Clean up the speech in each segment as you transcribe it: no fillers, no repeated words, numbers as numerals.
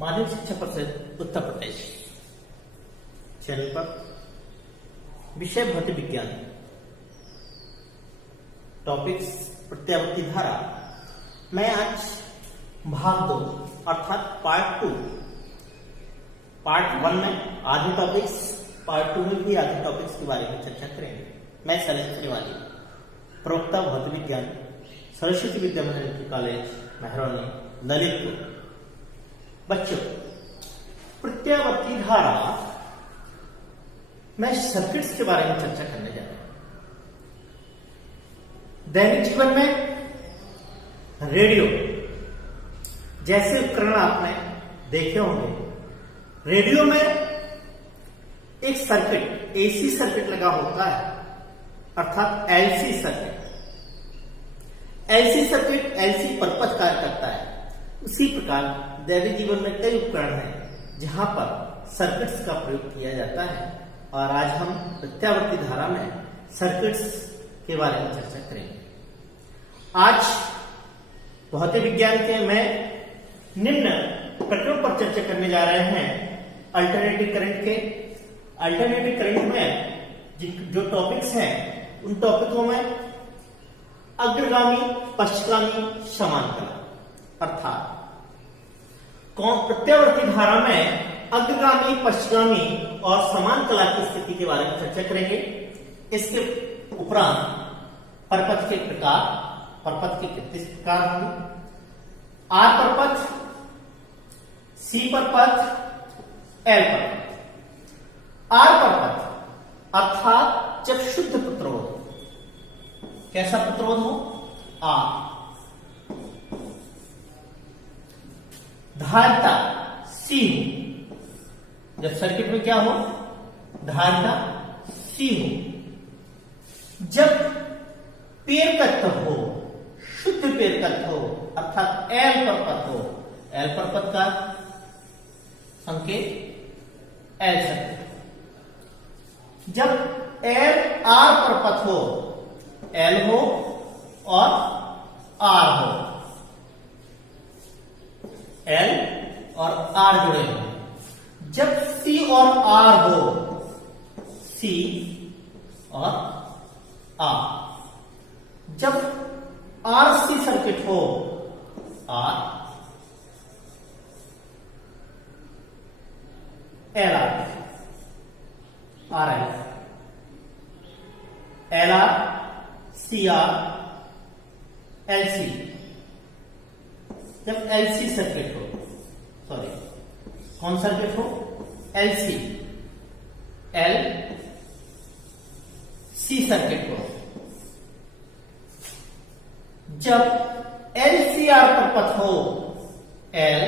माध्यमिक शिक्षा परिषद उत्तर प्रदेश चैनल पर विषय भौतिक विज्ञान, टॉपिक्स प्रत्यावर्ती धारा। मैं आज भाग 2 अर्थात पार्ट 1 में आधे टॉपिक्स, पार्ट 2 में भी आधे टॉपिक्स के बारे में चर्चा करेंगे। मैं सरस्वती वाली प्रवक्ता भौतिक विज्ञान, सरस्वती विद्या मंदिर कॉलेज मेहरौनी ललितपुर। बच्चों, प्रत्यावर्ती धारा मैं सर्किट्स के बारे में चर्चा करने जा रहा हूं। दैनिक जीवन में रेडियो जैसे उपकरण आपने देखे होंगे। रेडियो में एक सर्किट, एसी सर्किट लगा होता है अर्थात LC circuit. LC circuit LC purpose कार्य करता है। उसी प्रकार दैनिक जीवन में कई उपकरण हैं जहां पर सर्किट्स का प्रयोग किया जाता है, और आज हम प्रत्यावर्ती धारा में सर्किट्स के बारे में चर्चा करेंगे। आज भौतिक विज्ञान के मैं निम्न प्रकरणों पर चर्चा करने जा रहे हैं। अल्टरनेटिव करंट के, अल्टरनेटिव करंट में जो टॉपिक्स हैं उन टॉपिकों में अग्रगामी, पश्चगामी, समांतर अर्थात प्रत्यावर्ती धारा में अग्रगामी, पश्चगामी और समान कला की स्थिति के बारे में चर्चा करेंगे। इसके उपरांत परपथ के प्रकार, परपथ के कितने प्रकार होंगे, आर परपथ, सी परपथ, एल परपथ। आर परपथ अर्थात जब शुद्ध प्रतिरोध हो। कैसा प्रतिरोध हो? आर। धारिता सी हो। जब सर्किट में क्या हो? धारिता सी हो। जब पेड़ तत्व हो, शुद्ध पेड़ तत्व हो अर्थात एल परपथ हो। एल परपथ का संकेत एल सर्किट। जब एल आर परपथ हो, एल हो और आर हो, एल और आर जुड़े हो। जब सी और आर हो, सी और आर। जब आर सी सर्किट हो, R L R, R L, L R C R, L C. जब एलसी सर्किट हो, सॉरी कौन सर्किट हो? एलसी, एल सी सर्किट हो। जब एलसीआर परपथ हो, एल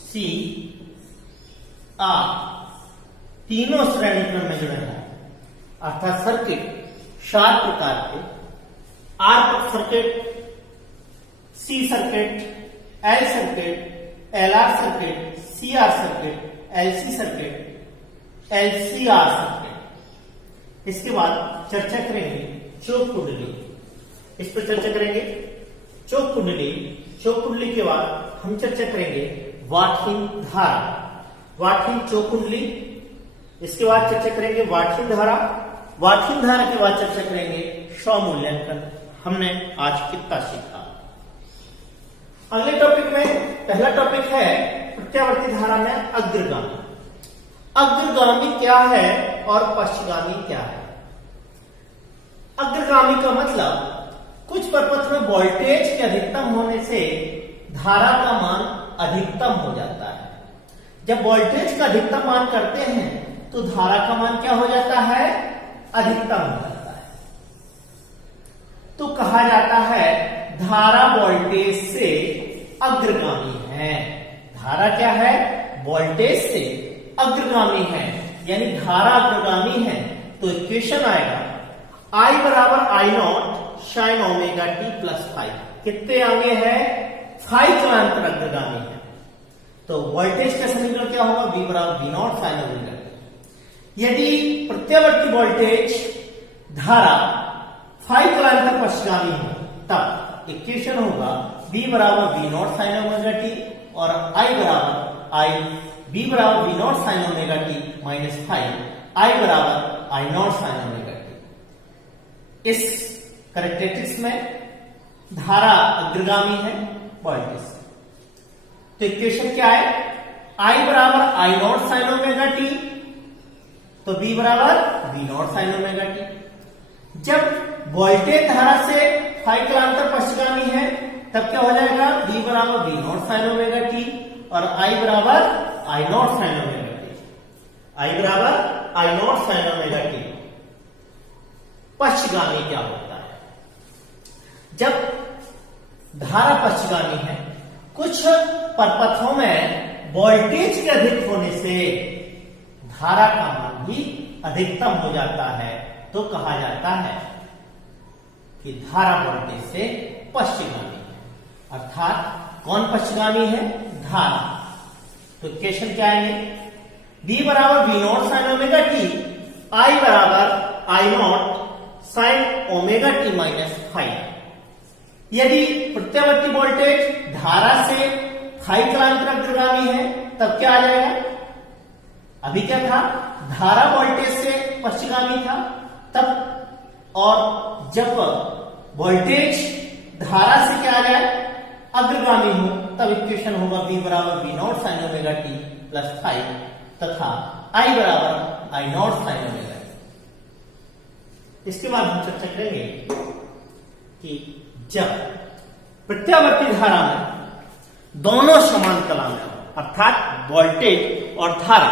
सी आर, तीनों श्रेणी क्रम में जुड़े हैं अर्थात सर्किट 4 प्रकार के। R circuit, C circuit, L circuit, L R circuit, C R circuit, L C circuit, L C R circuit. इसके बाद चर्चा करेंगे चौक कुंडली। इस पर चर्चा करेंगे चौक कुंडली। चौक कुंडली के बाद हम चर्चा करेंगे वाटहीन धारा, वाटहीन चौक कुंडली। इसके बाद चर्चा करेंगे वाटहीन धारा। वाटहीन धारा के बाद चर्चा करेंगे स्वमूल्यांकन। हमने आज कितना सीखा। अगले टॉपिक में पहला टॉपिक है प्रत्यावर्ती धारा में अग्रगामी। अग्रगामी क्या है और पश्चगामी क्या है? अग्रगामी का मतलब कुछ परपथ में वोल्टेज के अधिकतम होने से धारा का मान अधिकतम हो जाता है। जब वोल्टेज का अधिकतम मान करते हैं तो धारा का मान क्या हो जाता है? अधिकतम हो जाता है। तो कहा जाता है धारा वोल्टेज से अग्रगामी है। धारा क्या है? वोल्टेज से अग्रगामी है, यानी धारा अग्रगामी है। तो इक्वेशन आएगा I बराबर I naught sine omega T plus 5। कितने आगे है? 5 कालांतर अग्रगामी है। तो वोल्टेज का समीकरण क्या होगा? V बराबर V naught sine omega T. यदि प्रत्यावर्ती वोल्टेज धारा 5 कालांतर पश्चगामी हो तब इक्वेशन होगा बी बराबर V naught sine omega T और आई बराबर आई बी बराबर V naught sine omega T minus five I बराबर I naught sine omega T. इस कैरेक्टरिस्टिक्स में धारा अग्रगामी है वोल्टेज से, तो इक्वेशन क्या है, आई बराबर I naught sine omega T तो बी बराबर V naught sine omega T. जब वोल्टेज धारा से फाइव कलांतर पश्चिगामी है तब क्या हो जाएगा, बी बराबर V naught sine omega T और आई बराबर I naught sine omega T. I बराबर I naught sine omega T. पश्चिगामी क्या होता है, जब धारा पश्चिगामी है, कुछ परपथों में वोल्टेज के अधिक होने से धारा का मान भी अधिकतम हो जाता है, तो कहा जाता है कि धारा वोल्टेज से पश्चिगामी है। अर्थात कौन पश्चिगामी है, धारा। तो इक्वेशन क्या आएंगे, v बराबर V naught sine omega T, I बराबर I naught sine omega T minus five. यदि प्रत्यावर्ती वोल्टेज धारा से फाइव कलांतर अग्रगामी है तब क्या आ जाएगा, अभी क्या था, धारा वोल्टेज से पश्चिगामी था तब, और जब वोल्टेज धारा से क्या आ जाए, अग्रगामी हो, तब इक्वेशन होगा v बराबर V naught sine omega T plus five तथा i बराबर I naught sine omega T. इसके बाद हम चर्चा करेंगे कि जब प्रत्यावर्ती धारा में दोनों समान कला में हो, अर्थात वोल्टेज और धारा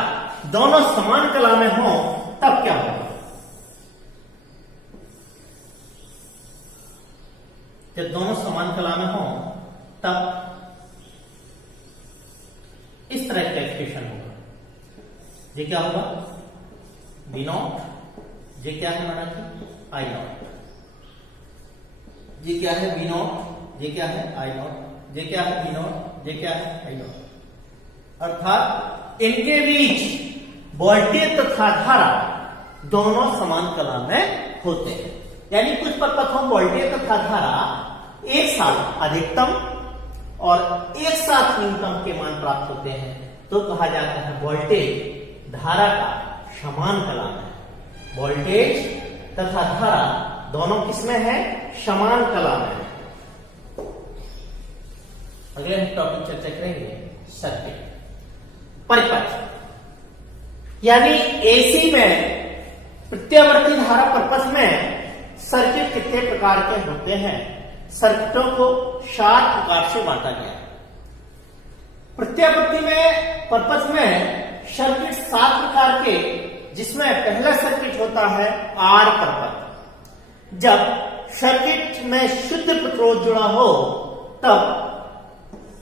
दोनों समान कला में हो, तब क्या होगा। जब दोनों समान कला में हो तब इस तरह का इक्वेशन होगा, ये क्या होगा, वी नॉट, ये क्या है हमारा, आई नॉट, ये क्या है वी नॉट, ये क्या है आई नॉट, ये क्या है वी नॉट, ये क्या है आई नॉट। अर्थात इनके बीच वोल्टेज तथा धारा दोनों समान कला में होते हैं, यानी कुछ परपथों वोल्टेज तथा धारा एक साथ अधिकतम और एक साथ न्यूनतम के मान प्राप्त होते हैं, तो कहा जाता है वोल्टेज धारा का समान कला में। वोल्टेज तथा धारा दोनों किसमें है, समान कला में। अगले हम टॉपिक चर्चा करेंगे सर्किट परिपथ, यानी एसी में प्रत्यावर्ती धारा परिपथ में सर्किट कितने प्रकार के होते हैं। सर्किटों को 7 प्रकार से बांटा गया। प्रत्यावर्ती में परिपथ में सर्किट 7 प्रकार के, जिसमें पहला सर्किट होता है आर परिपथ। जब सर्किट में शुद्ध प्रतिरोध जुड़ा हो तब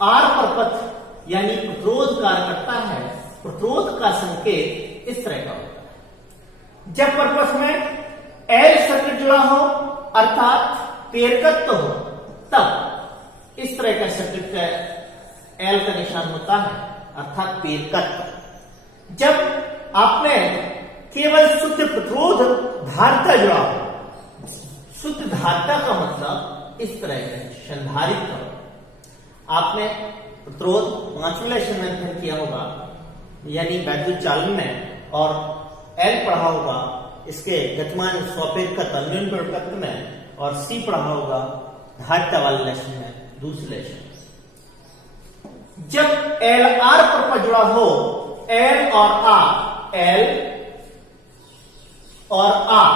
आर परिपथ यानी प्रतिरोध कार्य करता है। प्रतिरोध का संकेत इस तरह का होता है। जब परिपथ में एल सर्किट जुड़ा हो अर्थात पेरकत्व हो, तब इस तरह का सर्किट का एल का निशान होता है, अर्थात पेरकत्व। जब आपने केवल शुद्ध प्रतिरोध धारिता जुड़ा हो, शुद्ध धारिता का मतलब इस तरह का संधारित्र, आपने प्रतिरोध 5वें लेक्चर में अध्ययन किया होगा, यानी वैद्युत चालन में, और एल पढ़ा होगा इसके गतिमान स्वपेरकत्व अन्योन्य पेरकत्व में, और सी पढ़ा होगा धारिता वाले लेक्चर में, दूसरे लेक्चर। जब एल आर पर जुड़ा हो, एल और आर, एल और आर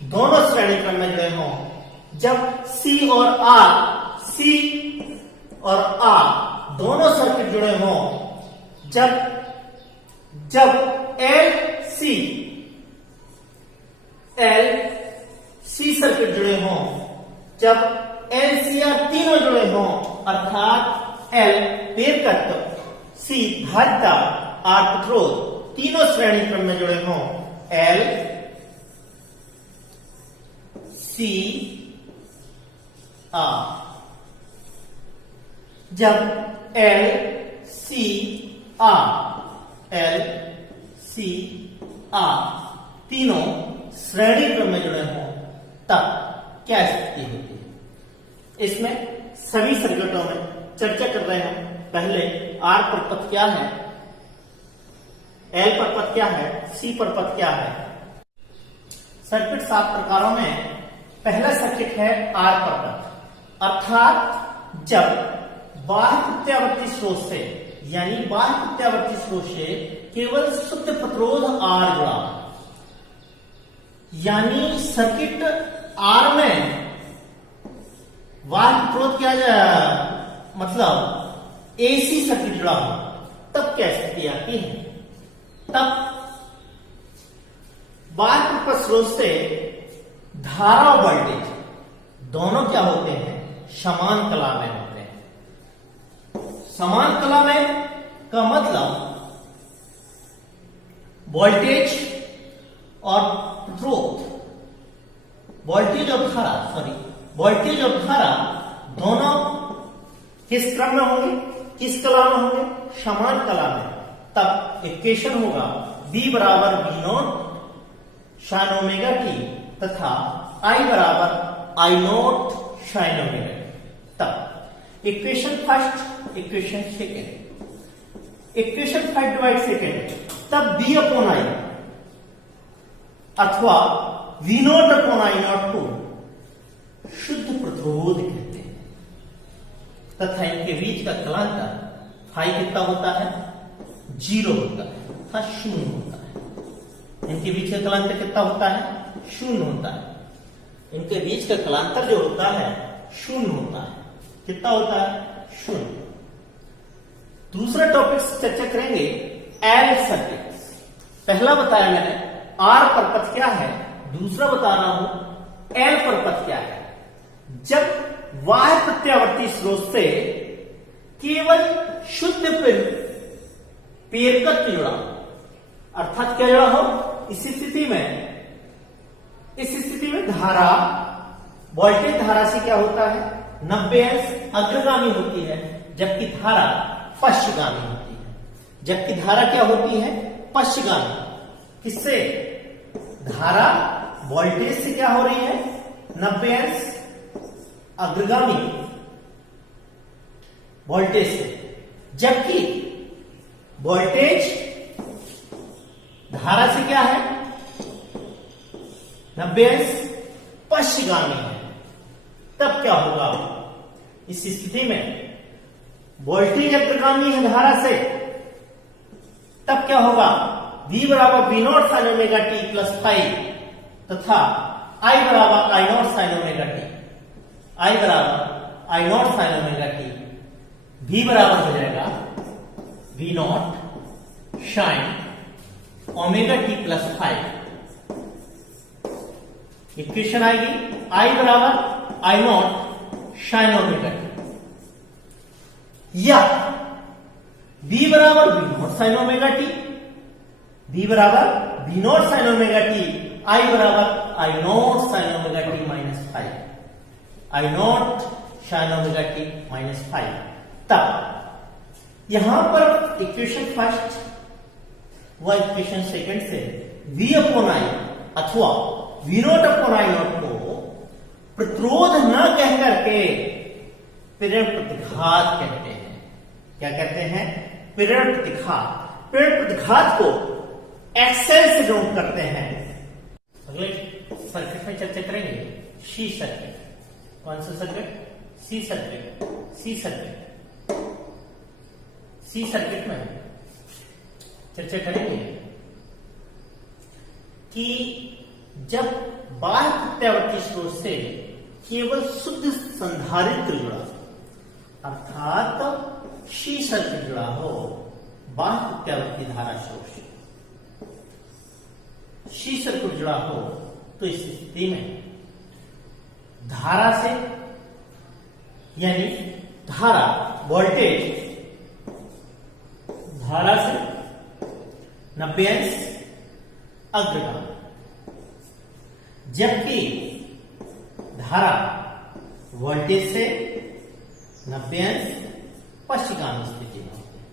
दोनों श्रेणी क्रम में जुड़े हों, जब सी और आर, सी और आर दोनों सर्किट जुड़े हों, जब एल सी सर्किट जुड़े हों, जब एल सी आर तीनों जुड़े हों, अर्थात एल पेरकत्व, सी धारिता, आर प्रतिरोध तीनों श्रेणी क्रम में जुड़े हों, एल सी आर। जब एल सी आर तीनों श्रेणी क्रम में जुड़े हों, तब क्या स्थिति होती है। इसमें सभी सर्किटों में चर्चा कर रहे हैं। पहले आर पर पथ क्या है, एल पर पथ क्या है, सी पर पथ क्या है। सर्किट 7 प्रकारों में पहला सर्किट है आर पर पथ, अर्थात जब बाह्य प्रत्यावर्ती स्रोत से, यानी बाह्य प्रत्यावर्ती स्रोत से केवल शुद्ध प्रतिरोध आर जुड़ा, यानी सर्किट आर में बाह्य प्रतिरोध क्या मतलब एसी सर्किट जुड़ा हो, तब क्या स्थिति आती है। तब बाह्य प्रतिरोध स्रोत से धारा और वोल्टेज दोनों क्या होते हैं, समान कला में होते हैं। समान कला में का मतलब वोल्टेज और प्रतिरोध, वोल्टेज और धारा दोनों किस क्रम में होंगे, किस कला में होंगे, समान कला में। तब इक्वेशन होगा V बराबर V naught sin omega T तथा I बराबर I naught sin omega T. तब equation first, equation second, equation first divide second, तब V अपॉन I अथवा V naught upon I naught को शुद्ध प्रतिरोध कहते हैं तथा इनके बीच का कलांतर फाई कितना होता है, 0 होता है तथा 0 होता है। इनके बीच का कलांतर कितना होता है, 0 होता है। इनके बीच का कलांतर जो होता है 0 होता है। कितना होता है, 0। दूसरा टॉपिक चर्चा करेंगे एल सर्किट। पहला बताया मैंने आर पर पथ क्या है, दूसरा बता रहा हूं एल पर पथ क्या है। जब बाह्य प्रत्यावर्ती स्रोत से केवल शुद्ध प्रेरकत्व जुड़ा, अर्थात क्या जुड़ा हो, इस स्थिति में धारा वोल्टेज धारा से क्या होता है, 90 अंश अग्रगामी होती है, जबकि धारा पश्चगामी होती है। जबकि धारा क्या होती है, पश्चगामी। किससे, धारा वोल्टेज से क्या हो रही है, 90 अंश अग्रगामी वोल्टेज से, जबकि वोल्टेज धारा से क्या है, 90 अंश पश्चगामी है। तब क्या होगा, इस स्थिति में वोल्टेज अग्रगामी है धारा से, तब क्या होगा, V बराबर V not sine omega T plus five तथा I बराबर I not sine omega T, I बराबर I not sine omega T, V बराबर हो जाएगा V not sine omega T plus five. Equation आएगी I बराबर I not sine omega T, या V बराबर V not sine omega T, V बराबर V not sine omega T, I बराबर I not sine omega T minus five, I not sine omega T minus five. तब यहां पर equation first व equation second से V upon I अथवा V naught upon I naught को प्रतिरोध न कह करके प्रेरण प्रतिघात कहते हैं। क्या कहते हैं, प्रेरण प्रतिघात। प्रेरण प्रतिघात को एक्सेल से नोट करते हैं। अगले सर्किट में चर्चा करेंगे सी सर्किट। कौन सा circuit, C circuit. C circuit में चर्चा करेंगे कि जब बाह्य प्रत्यावर्ती स्रोत से केवल शुद्ध संधारित्र जुड़ा, अर्थात सी सर्किट जुड़ा हो बाह्य प्रत्यावर्ती धारा स्रोत से, सी सर्किट जुड़ा हो, तो इस स्थिति में धारा से, यानी धारा वोल्टेज धारा से 90 अंश अग्रगामी, जबकि धारा वोल्टेज से 90 अंश पश्चगामी स्थिति में होती है।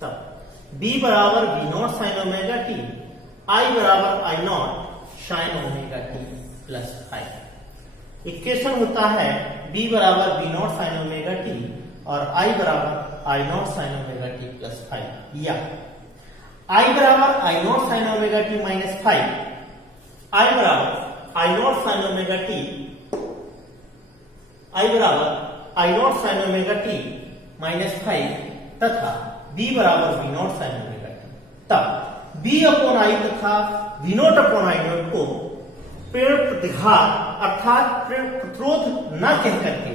तब B बराबर V not sine omega T, I बराबर I not sine omega T plus five. Equation होता है b बराबर b not sine omega T और I बराबर I not sine omega T plus 5, या I बराबर I not sine omega T minus 5, I बराबर I not sine omega T, I बराबर I not sine omega T minus 5 तथा b बराबर v not sine omega T, तब b upon I तथा v naught upon I naught को प्रेरण प्रतिघात अर्थात प्रेरण प्रतिरोध न कह करके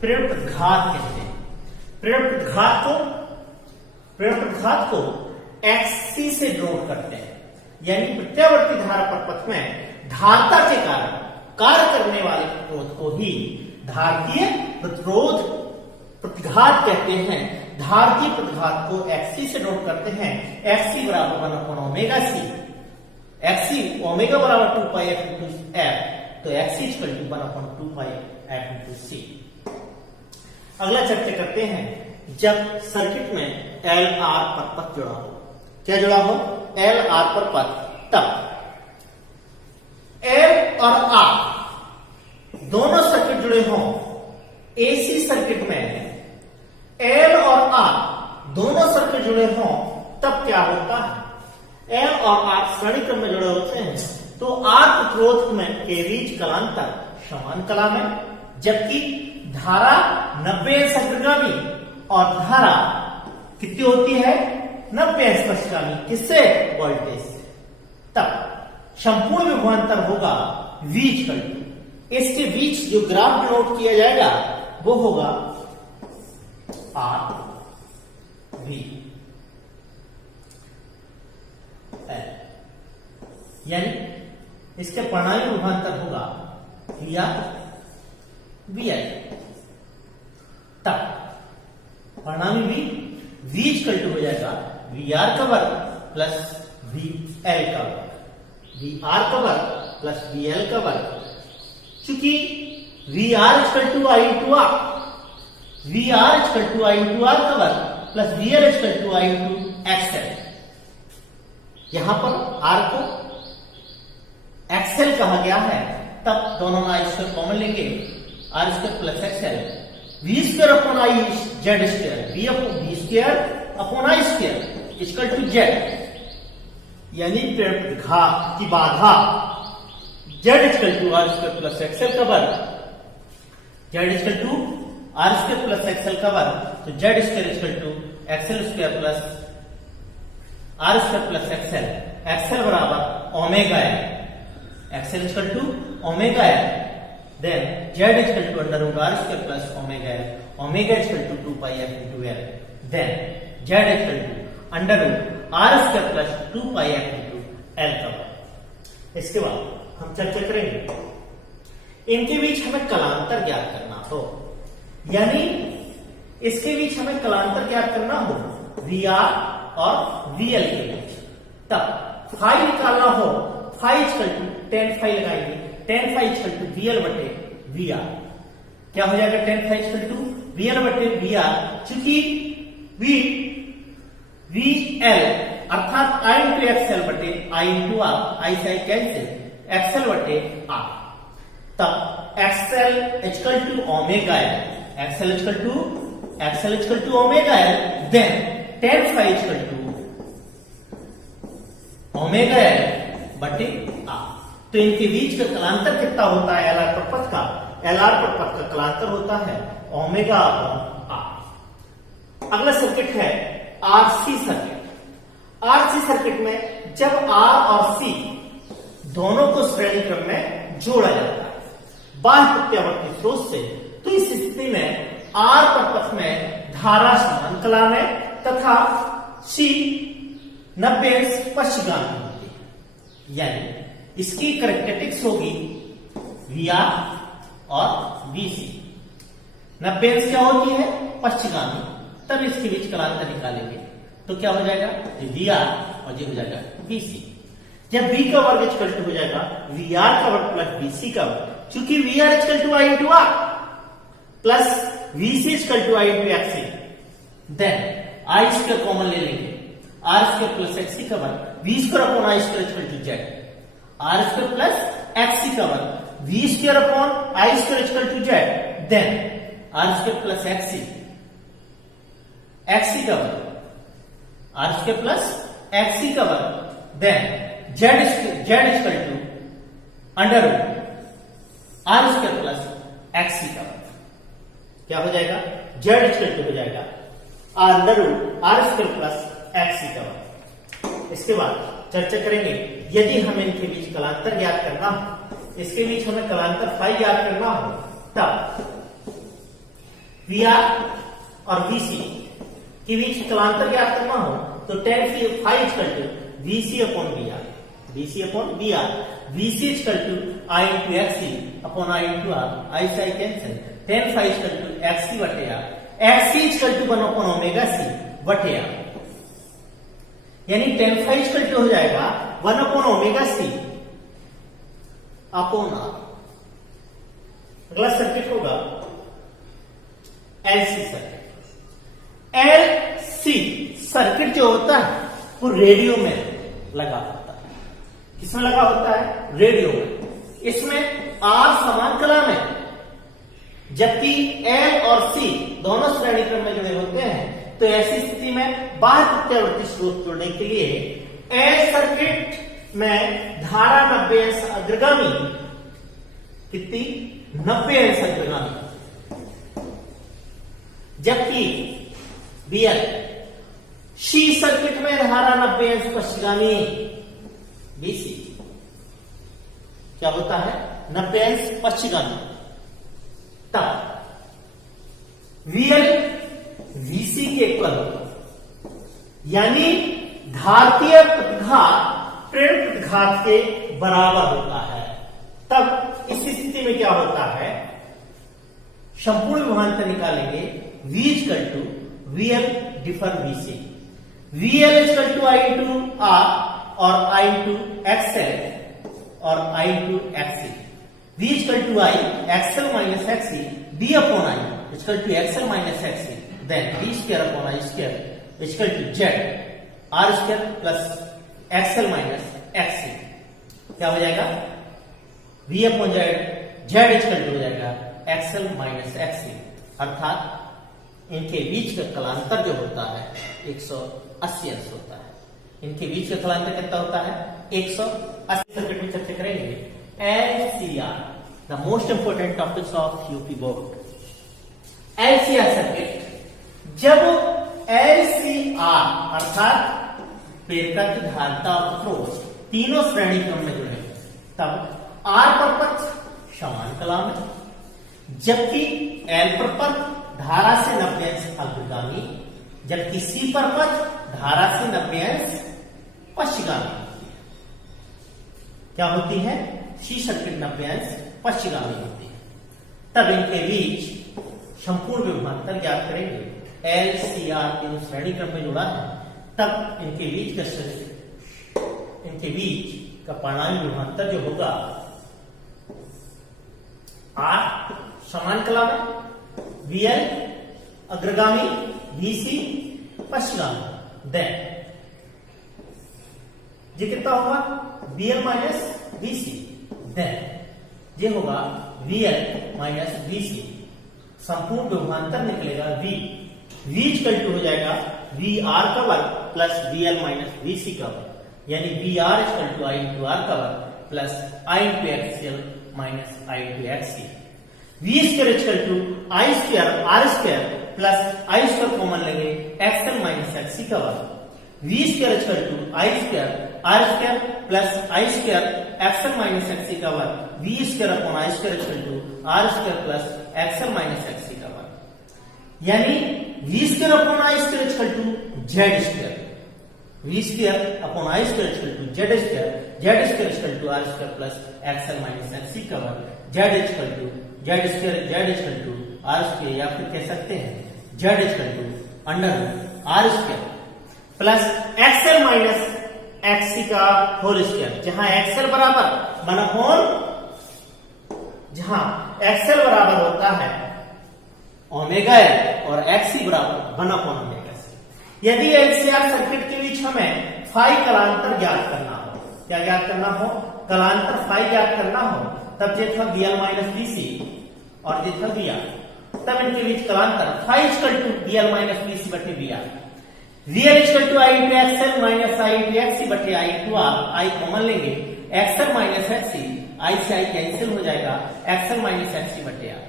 प्रेरण प्रतिघात कहते हैं। प्रेरण प्रतिघात को XC से डिनोट करते हैं, यानी प्रत्यावर्ती धारा परिपथ में धारता के कारण कार्य करने वाले प्रतिरोध को ही धारकीय प्रतिरोध प्रतिघात कहते हैं। धारकीय प्रतिघात को XC से डिनोट करते हैं। XC बराबर 1 upon omega C, XC omega बराबर 2 पाई F इंटू F, तो XC equal to 1 upon 2 pi F into C। अगला चर्चा करते हैं जब सर्किट में LR परिपथ जुड़ा हो। क्या जुड़ा हो? LR परिपथ, तब L और R दोनों सर्किट जुड़े हों। AC सर्किट में L और R दोनों सर्किट जुड़े हों, तब क्या होता है? L और R श्रेणी क्रम में जुड़े होते हैं तो R प्रतिरोध में के बीच कलांतर समान कला में, जबकि धारा 90 अंश अग्रगामी और धारा कितनी होती है? 90 अंश पश्चिगामी। किससे? वोल्टेज से। तब संपूर्ण विभवांतर होगा V इक्वल टू, इसके बीच जो ग्राफ डिनोट किया जाएगा वो होगा R V L, यानी इसके परिणामी विभवांतर होगा VR VL। तब परिणामी भी V इक्वल टू हो जाएगा VR का वर्ग प्लस VL का वर्ग, VR का वर्ग प्लस VL का वर्ग। चूंकि VR equal to I into R, VR equal to I into R का वर्ग plus VL equal to I into XL। यहां पर R को XL कहा गया है, तब दोनों में I स्क्वायर कॉमन लेंगे, R square plus XL, V square upon I Z square, V square upon I square equal to Z, यानी प्रतिघात की बाधा Z equal to R square plus XL का वर्ग, Z equal to R square plus XL का वर्ग, तो Z square equal to XL square plus R square plus XL, XL बराबर ओमेगा है, XL इक्वल टू ओमेगा है, then Z equal to under root R square plus omega है, omega equal to 2 pi F into L, then Z equal to under root R square plus 2 pi F into L का वर्ग। इसके बाद हम चर्चा करेंगे इनके बीच हमें कलांतर ज्ञात करना हो, यानी इसके बीच हमें कलांतर ज्ञात करना हो VR और VL के बीच। तब फाई निकालना हो, phi equal to tan phi लगाएंगे, tan phi equal to VL बटे VR। क्या हो जाएगा? tan phi equal to VL बटे VR, चूंकि VL अर्थात I इंटू XL बटे I इंटू R, I से I कैंसिल, XL बटे R। तब XL equal to omega L, XL equal to omega L, then tan phi equal to omega L बटे R। तो इनके बीच का कलांतर कितना होता है? LR परिपथ का, LR परिपथ का कलांतर होता है ओमेगा अपॉन R। अगला सर्किट है RC सर्किट। RC सर्किट में जब R और C दोनों को श्रेणी क्रम में जोड़ा जाता है बाह्य प्रत्यावर्ती स्रोत से, तो इस स्थिति में R परिपथ में धारा समान कला में तथा C 90 अंश पश्चिगामी होती है, यानी इसकी कैरेक्टरिस्टिक्स होगी VR और VC। 90 अंश क्या होती है? पश्चिगामी। तब इसके बीच कलांतर निकालेंगे तो क्या हो जाएगा? VR और ये हो जाएगा VC। जब B का वर्ग इक्वल टू हो जाएगा VR का वर्ग प्लस VC का वर्ग, चूंकि VR equal to I into R plus VC equal to I into XC, then I square common ले लेंगे, R स्क्वायर प्लस XC का वर्ग, V square upon I square equal to Z, R square plus XC का वर्ग, V square upon I square equal to Z, then R square plus XC, XC का वर्ग, R square plus XC का वर्ग, then Z equal to under root R square plus XC का वर्ग। क्या हो जाएगा? जेड इक्वल टू हो जाएगा under root R square plus XC का वर्ग। इसके बाद चर्चा करेंगे, यदि हमें इनके बीच कलांतर ज्ञात करना हो, इसके बीच हमें कलांतर फाई ज्ञात करना हो, तब वी आर और वीसी के बीच कलांतर ज्ञात करना हो तो tan phi equal to VC upon B R, VC upon B R, VC equal to I into XC upon I into R, I से I cancel, tan phi equal to XC बटे R, XC equal to 1 upon omega C बटे R, यानी tan phi equal to हो जाएगा 1 upon omega C upon R. अगला circuit होगा LC circuit. LC circuit जो होता है वो रेडियो में लगा होता है। किसमें लगा होता है? रेडियो में। इसमें आर समांकला में, जबकि एल और सी दोनों श्रेणी क्रम में जुड़े होते हैं। तो ऐसी स्थिति में बाह्य प्रत्यावर्ती स्रोत जोड़ने के लिए एल सर्किट में धारा 90 अंश अग्रगामी, कितनी? 90 अंश अग्रगामी, जबकि बीएल सी सर्किट में धारा 90 अंश पश्चिगामी, बीसी क्या होता है? 90 अंश पश्चिगामी। तब वीएल वीसी के इक्वल होगा, यानी घातीय प्रतिघात प्रेरण प्रतिघात के बराबर होता है। तब इस स्थिति में क्या होता है? संपूर्ण विभवांतर निकालेंगे, V equal to VL differ VC, VL equal to I into R और I इंटू XL और I into XC, V equal to I XL minus XC, B upon I equal to XL minus XC, then B square upon I square equal to Z R square plus XL minus XC। क्या हो जाएगा? V upon Z equal to हो जाएगा XL minus XC, अर्थात इनके बीच का कलांतर जो होता है 180 अंश होता है। इनके बीच का कलांतर कितना होता है? 180। सर्किट में चर्चा करेंगे LCR, the most important topics of UP board. LCR circuit, जब LCR अर्थात प्रेरकत्व, धारिता और प्रतिरोध तीनों श्रेणी क्रम में जुड़े, तब R पर पथ समान कला में, जबकि L पर पथ धारा से 90 अंश अग्रगामी, जबकि C पर पथ धारा से 90 अंश पश्चिगामी। क्या होती है? C सर्किट 90 अंश पश्चिगामी होती है। तब इनके बीच संपूर्ण विभवांतर ज्ञात करेंगे। LCR तीनों श्रेणी क्रम में जुड़ा है, तब इनके बीच का परिणामी विभवांतर जो होगा R समान कला में, VL अग्रगामी, VC पश्चिगामी, देन ये कितना होगा? VL माइनस VC, देन ये होगा VL माइनस VC, संपूर्ण विभवांतर निकलेगा V इक्वल टू हो जाएगा VR का वर्ग प्लस VL माइनस VC का वर्ग, यानी VR equal to I into R का वर्ग plus I into XL minus I into XC। V square equal to I square R square plus I square common लेंगे XL minus XC का वर्ग, V square equal to I square R square plus I square XL minus XC का वर्ग, V square upon I square equal to R square plus XL minus XC का वर्ग, यानी V square upon I square equal to Z square, V square upon I square equal to Z square, Z square equal to R square plus XL minus XC का वर्ग, Z equal to Z equal to R square, या फिर कह सकते हैं Z equal to under root R square plus XL minus XC का whole square, जहां XL बराबर 1 अपॉन, जहां XL बराबर होता है ओमेगा L और XC बराबर 1 अपॉन ओमेगा C। यदि LCR सर्किट के बीच हमें फाई कलांतर ज्ञात करना हो, क्या ज्ञात करना हो? कलांतर फाई ज्ञात करना हो, तब ये था VL माइनस VC और ये था बी आर, तब इनके बीच कलांतर phi equal to B L minus B C बटे B R, V L equal to I into X L minus I into X C बटे I into R, I common लेंगे, X L minus X C, I से I cancel हो जाएगा, X L minus X C बटे R,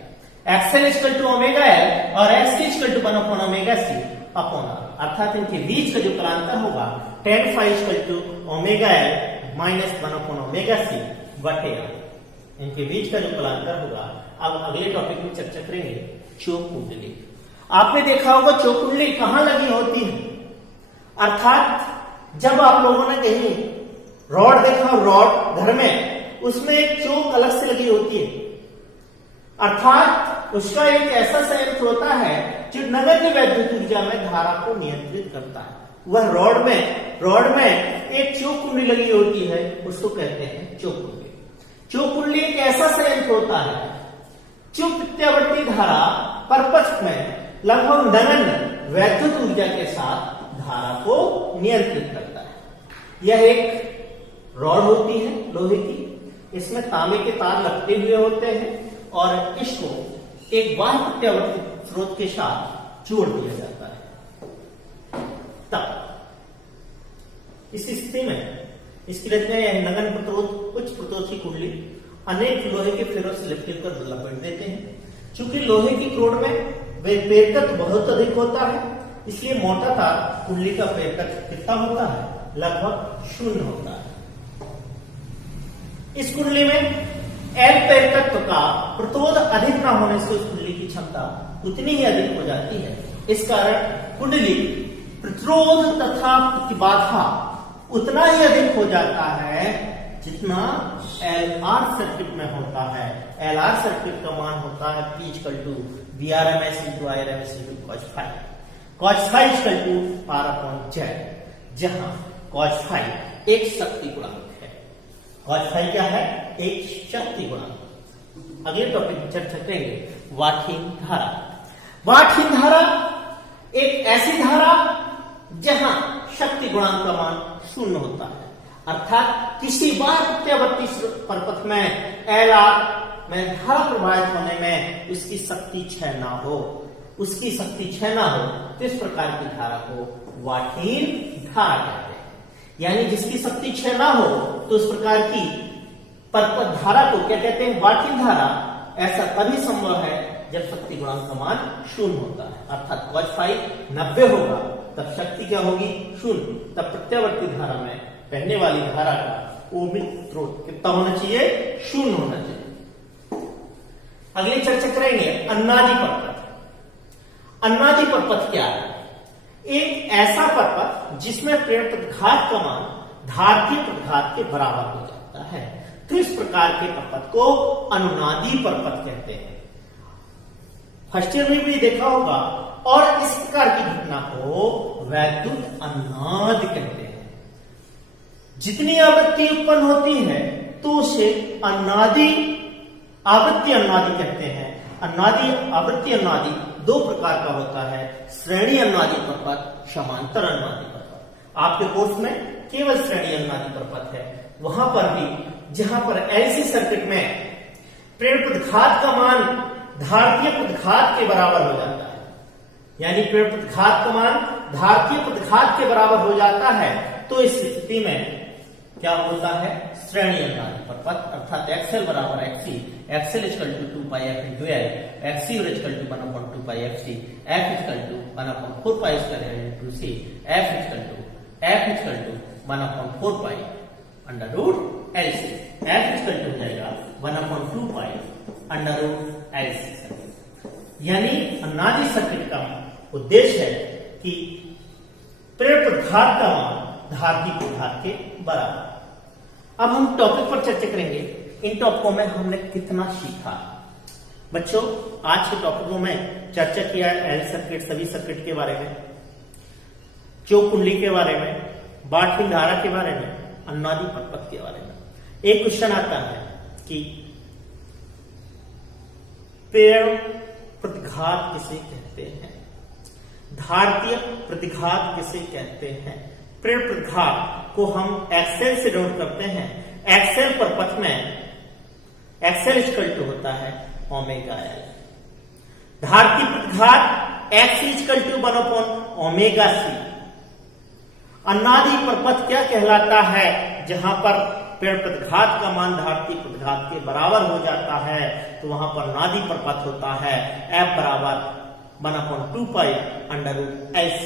X L equal to omega L और X C equal to 1 upon omega C upon R, अर्थात इनके बीच का जो कलांतर होगा tan phi equal to omega L minus 1 upon omega C बटे आर, इनके बीच का जो कलांतर होगा। अब अगले टॉपिक में चर्चा करेंगे चोक कुंडली। आपने देखा होगा चोक कुंडली कहां लगी होती है, अर्थात जब आप लोगों ने कहीं रॉड देखा, रॉड घर में, उसमें एक चोक अलग से लगी होती है, अर्थात उसका एक ऐसा संयंत्र होता है जो नगण्य वैद्युत ऊर्जा में धारा को नियंत्रित करता है। वह रॉड में एक चोक कुंडली लगी होती है, उसको कहते हैं चोक कुंडली। चोक कुंडली एक ऐसा संयंत्र होता है जो प्रत्यावर्ती धारा परपथ में लगभग नगण्य वैद्युत ऊर्जा के साथ धारा को नियंत्रित करता है। यह एक रॉड होती है लोहे की, इसमें तांबे के तार लपटे हुए होते हैं और इसको एक बाह्य प्रत्यावर्ती स्रोत के साथ जोड़ दिया जाता है। तब इस स्थिति में इसकी रचना यह नगण्य प्रतिरोध उच्च प्रतिरोध की कुंडली अनेक लोहे के फेरों से लिपट कर लपेट देते हैं। चूंकि लोहे की क्रोड में वे प्रेरकत्व बहुत अधिक होता है, इसलिए मोटा तार कुंडली का प्रेरकत्व कितना होता है, लगभग 0 होता है। इस कुंडली में एल प्रेरकत्व का प्रतिरोध अधिक न होने से उस कुंडली की क्षमता उतनी ही अधिक हो जाती है। इस कारण कुंडली प्रतिरोध तथा प्रतिबाधा उतना ही अधिक हो जाता है जितना एलआर सर्किट में होता है। एलआर सर्किट का मान होता है P equal to VRMS into IRMS into cos phi, cos phi equal to R upon Z, जहां cos फाई एक शक्ति गुणांक है। cos फाई क्या है, एक शक्ति गुणांक। अगले टॉपिक में चर्चा करेंगे वाटहीन धारा। वाटहीन धारा एक ऐसी धारा जहां शक्ति गुणांक का मान 0 होता है, अर्थात किसी बाह्य प्रत्यावर्ती परपथ में एलआर में धारा प्रवाहित होने में उसकी शक्ति क्षय ना हो, उसकी शक्ति क्षय ना हो, तो इस प्रकार की धारा को वाटहीन धारा कहते हैं। यानी जिसकी शक्ति क्षय ना हो तो उस प्रकार की परपथ धारा को क्या कहते हैं, वाटहीन धारा। ऐसा तभी संभव है जब शक्ति गुणांक का मान 0 होता है, अर्थात cos फाई 90 होगा तब शक्ति क्या होगी, 0। तब प्रत्यावर्ती धारा में बहने वाली धारा का ओमिक स्रोत कितना होना चाहिए, 0 होना चाहिए। अगली चर्चा करेंगे अन्नादि परपथ। अन्नादि परपथ क्या है, एक ऐसा परपथ जिसमें प्रेरण प्रतिघात का मान धारतीय प्रतिघात के बराबर हो जाता है, तो इस प्रकार के परपथ को अनुनादी परपथ कहते हैं। फर्स्ट ईयर में भी देखा होगा। और इस प्रकार की घटना को वैद्युत अन्नादि कहते हैं। जितनी आवृत्ति उत्पन्न होती है तो उसे अन्नादि आवृत्ति अन्नादि कहते हैं। अन्नादि आवृत्ति अन्नादि दो प्रकार का होता है, श्रेणी अन्नादि परपथ, समांतर अन्नादि परपथ। आपके कोर्स में केवल श्रेणी अन्नादि परपथ है, वहां पर भी जहां पर एलसी सर्किट में प्रेरण प्रतिघात का मान धारतीय प्रतिघात के बराबर हो जाता है, यानी प्रेरण प्रतिघात का मान धारतीय प्रतिघात के बराबर हो जाता है, तो इस स्थिति में क्या होता है, श्रेणी अन्नादि परपथ, अर्थात एक्सएल बराबर XC, XL equal to 2 pi F into L, XC equal to 1/2 pi F C, F equal to 1/4 pi square L into C, F equal to 1/4 pi under root L C, F equal to हो जाएगा 1/2 pi under root L C. यानी अन्नादि circuit का उद्देश्य है कि प्रेरण प्रतिघात का मान धारतीय प्रतिघात के बराबर। अब हम टॉपिक पर चर्चा करेंगे। इन टॉपिकों में हमने कितना सीखा बच्चों। आज के टॉपिकों में चर्चा किया है एल सर्किट, सभी सर्किट के बारे में, चोक कुंडली के बारे में, वाटहीन धारा के बारे में, अन्नादि परपथ के बारे में। एक क्वेश्चन आता है कि प्रेरण प्रतिघात किसे कहते हैं, धारतीय प्रतिघात किसे कहते हैं। प्रेरण प्रतिघात को हम एक्सएल से नोट करते हैं। एक्सएल परपथ में एक्सएल इक्वल टू होता है ओमेगा एल। धारती प्रतिघात x इक्वल टू 1/ओमेगा c। अन्नादि प्रपथ क्या कहलाता है? जहां पर पेड़ प्रतिघात का मान धारती प्रतिघात के बराबर हो जाता है तो वहां पर नादी प्रपथ होता है F बराबर 1/2 pi under root LC।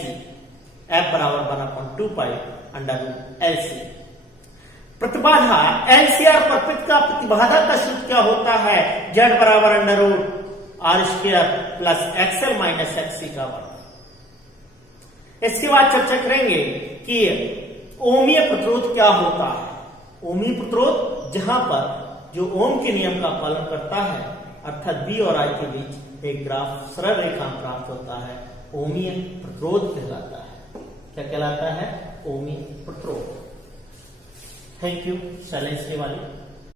F बराबर 1/2 पाई अंडर रूट LC। प्रतिबाधा LCR प्रपथ का प्रतिबाधा का सूत्र क्या होता है? Z बराबर अंडर root R square plus XL minus XC का वर्ग। इसके बाद चर्चा करेंगे कि ओमीय प्रतिरोध क्या होता है। ओमीय प्रतिरोध जहां पर जो ओम के नियम का पालन करता है अर्थात B और I के बीच एक ग्राफ सरल रेखा प्राप्त होता है, ओमीय प्रतिरोध कहलाता है। क्या कहलाता है? ओमीय प्रतिरोध। Thank you. चलें इसके वाले